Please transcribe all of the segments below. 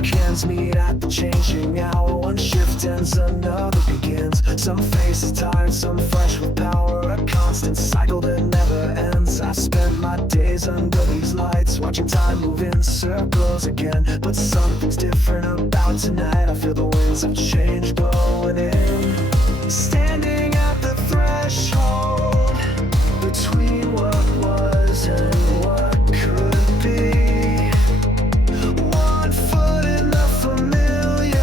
lock hands meet at the changing hour. One shift ends, another begins. Some faces tired, some fresh with power. A constant cycle that never ends. I've spent my days under these lights, watching time move in circles again. But something's different about tonight. I feel the winds of change blowing in. Standing at the threshold between what was and what could be. One foot in the familiar,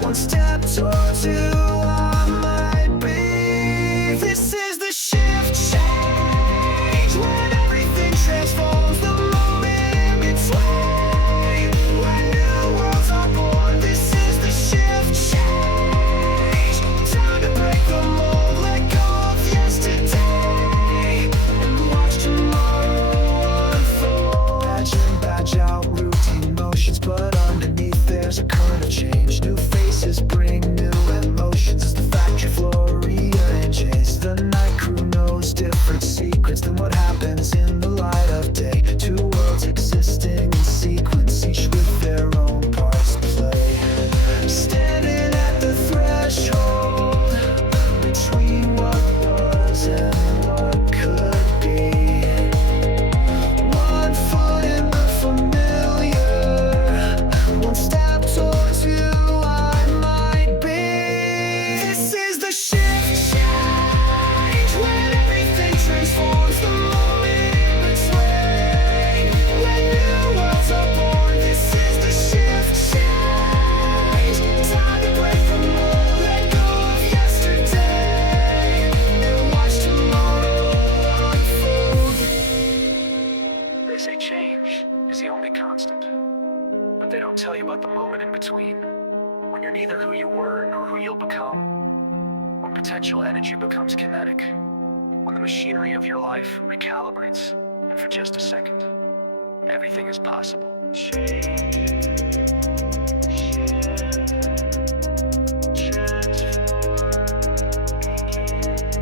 one step towards who I might be. This is the shift change, when everything transforms. The moment in between, when new worlds are born. This is the shift change, time to break the mold. Let go of yesterday and watch tomorrow unfold. Badge in, badge out, routine motions, but underneath there's a current of change. New faces bring new emotions as the factory floor rearranges. The night crew knows different secrets than what happens in the light of day. Two worlds existing in sequence, each with their own parts to play. Standing at the threshold between what was and what could be. One foot in the familiar, one step towards who I might be. This is the shift change, when everything transforms. The moment in between, when new worlds are born. This is the shift change, time to break the mold. Let go of yesterday and watch tomorrow unfold. They say change is the only constant, but they don't tell you about the moment in between, when you're neither who you were nor who you'll become. When potential energy becomes kinetic, when the machinery of your life recalibrates, and for just a second, everything is possible. Change, transform, begin.